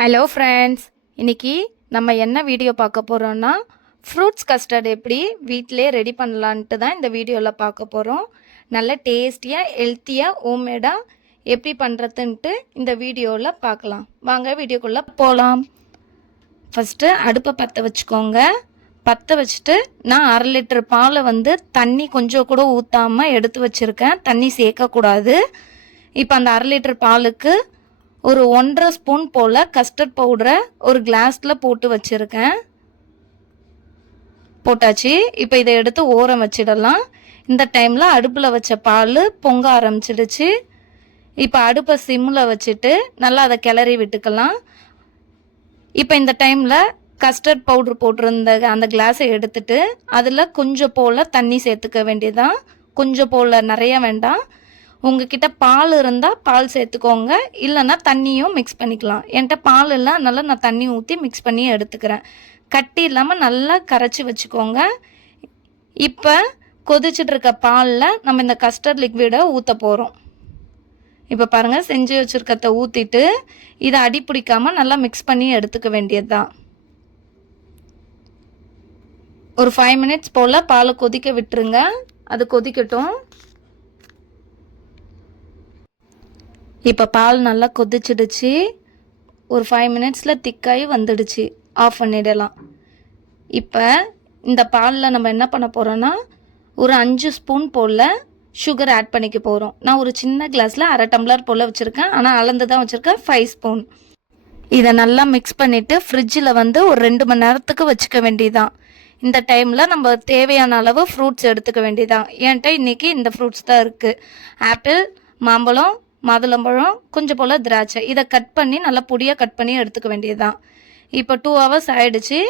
Hello friends, இன்றைக்கி நம்ம என்ன வீடியோ பார்க்க போகிறோன்னா ஃப்ரூட்ஸ் கஸ்டர்ட் எப்படி வீட்டிலே ரெடி பண்ணலான்ட்டு தான் இந்த வீடியோவில் பார்க்க போகிறோம். நல்ல டேஸ்டியாக ஹெல்த்தியாக ஹோம்மேடாக எப்படி பண்ணுறதுன்ட்டு இந்த வீடியோவில் பார்க்கலாம். வாங்க வீடியோக்குள்ளே போகலாம். ஃபஸ்ட்டு அடுப்பை பற்ற வச்சுக்கோங்க. பற்ற வச்சுட்டு நான் 1/2 லிட்டர் பாலை தண்ணி கொஞ்சம் கூட ஊற்றாமல் எடுத்து வச்சுருக்கேன். தண்ணி சேர்க்கக்கூடாது. இப்போ அந்த 1/2 லிட்டர் பாலுக்கு ஒரு 1.5 ஸ்பூன் போல் கஸ்டர்ட் பவுடரை ஒரு கிளாஸில் போட்டு வச்சுருக்கேன். போட்டாச்சு. இப்போ இதை எடுத்து ஓரம் வச்சிடலாம். இந்த டைமில் அடுப்பில் வச்ச பால் பொங்க ஆரம்பிச்சிடுச்சு. இப்போ அடுப்பை சிம்மில் வச்சுட்டு நல்லா அதை கிளறி விட்டுக்கலாம். இப்போ இந்த டைமில் கஸ்டர்ட் பவுட்ரு போட்டிருந்த அந்த கிளாஸை எடுத்துட்டு அதில் கொஞ்சம் போல் தண்ணி சேர்த்துக்க வேண்டியதான். கொஞ்சம் போல் நிறைய வேண்டாம். உங்ககிட்ட பால் இருந்தால் பால் சேர்த்துக்கோங்க, இல்லைன்னா தண்ணியும் மிக்ஸ் பண்ணிக்கலாம். என்கிட்ட பால் இல்லை, அதனால் நான் தண்ணி ஊற்றி மிக்ஸ் பண்ணி எடுத்துக்கிறேன். கட்டி இல்லாமல் நல்லா கரைச்சி வச்சுக்கோங்க. இப்போ கொதிச்சுட்டு இருக்க பாலில் நம்ம இந்த கஸ்டர்ட் லிக்விடை ஊற்ற போகிறோம். இப்போ பாருங்கள், செஞ்சு வச்சுருக்கத ஊற்றிட்டு இதை அடி பிடிக்காமல் நல்லா மிக்ஸ் பண்ணி எடுத்துக்க வேண்டியது தான். ஒரு 5 மினிட்ஸ் போல் பாலை கொதிக்க விட்டுருங்க. அது கொதிக்கட்டும். இப்போ பால் நல்லா கொதிச்சிடுச்சு. ஒரு 5 மினிட்ஸில் திக்காகி வந்துடுச்சு. ஆஃப் பண்ணிடலாம். இப்போ இந்த பாலில் நம்ம என்ன பண்ண போகிறோன்னா ஒரு 5 ஸ்பூன் போல் சுகர் ஆட் பண்ணிக்க போகிறோம். நான் ஒரு சின்ன கிளாஸில் 1/2 டம்ளர் போல் வச்சுருக்கேன், ஆனால் அளந்து தான் வச்சுருக்கேன். 5 ஸ்பூன். இதை நல்லா மிக்ஸ் பண்ணிவிட்டு ஃப்ரிட்ஜில் ஒரு 2 மணி நேரத்துக்கு வச்சுக்க வேண்டியதான். இந்த டைமில் நம்ம தேவையான அளவு ஃப்ரூட்ஸ் எடுத்துக்க வேண்டியதான். என்கிட்ட இன்றைக்கி இந்த ஃப்ரூட்ஸ் தான் இருக்குது. ஆப்பிள், மாம்பழம், மாதுளம்பழம், கொஞ்சம் போல் திராட்சை. இதை கட் பண்ணி நல்லா பொடியாக கட் பண்ணி எடுத்துக்க வேண்டியதுதான். இப்போ 2 ஹவர்ஸ் ஆகிடுச்சு.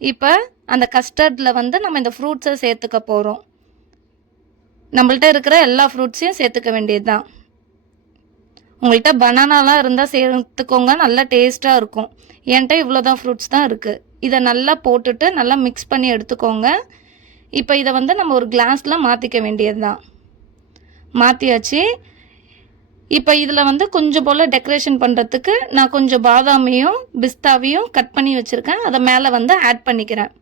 இப்போ அந்த கஸ்டர்டில் நம்ம இந்த ஃப்ரூட்ஸை சேர்த்துக்க போகிறோம். நம்மள்ட்ட இருக்கிற எல்லா ஃப்ரூட்ஸையும் சேர்த்துக்க வேண்டியது தான். உங்கள்கிட்ட பனானாலாம் இருந்தால் சேர்த்துக்கோங்க, நல்லா டேஸ்ட்டாக இருக்கும். என்கிட்ட இவ்வளோ தான் ஃப்ரூட்ஸ் தான் இருக்குது. இதை நல்லா போட்டுட்டு நல்லா மிக்ஸ் பண்ணி எடுத்துக்கோங்க. இப்போ இதை நம்ம ஒரு கிளாஸில் மாற்றிக்க வேண்டியது தான். மாற்றியாச்சு. இப்போ இதில் கொஞ்சம் போல் டெக்கரேஷன் பண்ணுறதுக்கு நான் கொஞ்சம் பாதாமையும் பிஸ்தாவையும் கட் பண்ணி வச்சுருக்கேன். அதை மேலே ஆட் பண்ணிக்கிறேன்.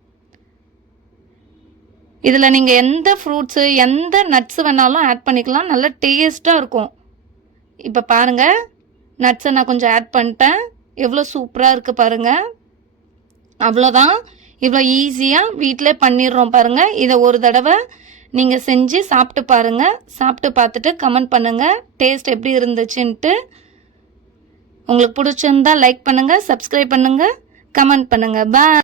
இதில் நீங்கள் எந்த ஃப்ரூட்ஸு எந்த நட்ஸு வேணாலும் ஆட் பண்ணிக்கலாம். நல்லா டேஸ்ட்டாக இருக்கும். இப்போ பாருங்கள், நட்ஸை நான் கொஞ்சம் ஆட் பண்ணிட்டேன். எவ்வளோ சூப்பராக இருக்குது பாருங்கள். அவ்வளோதான். இவ்வளோ ஈஸியாக வீட்டிலே பண்ணிடுறோம் பாருங்கள். இதை ஒரு தடவை நீங்கள் செஞ்சு சாப்பிட்டு பாருங்கள். சாப்பிட்டு பார்த்துட்டு கமெண்ட் பண்ணுங்கள் டேஸ்ட் எப்படி இருந்துச்சுன்ட்டு. உங்களுக்கு பிடிச்சிருந்தா லைக் பண்ணுங்கள், சப்ஸ்கிரைப் பண்ணுங்கள், கமெண்ட் பண்ணுங்கள். பாய்.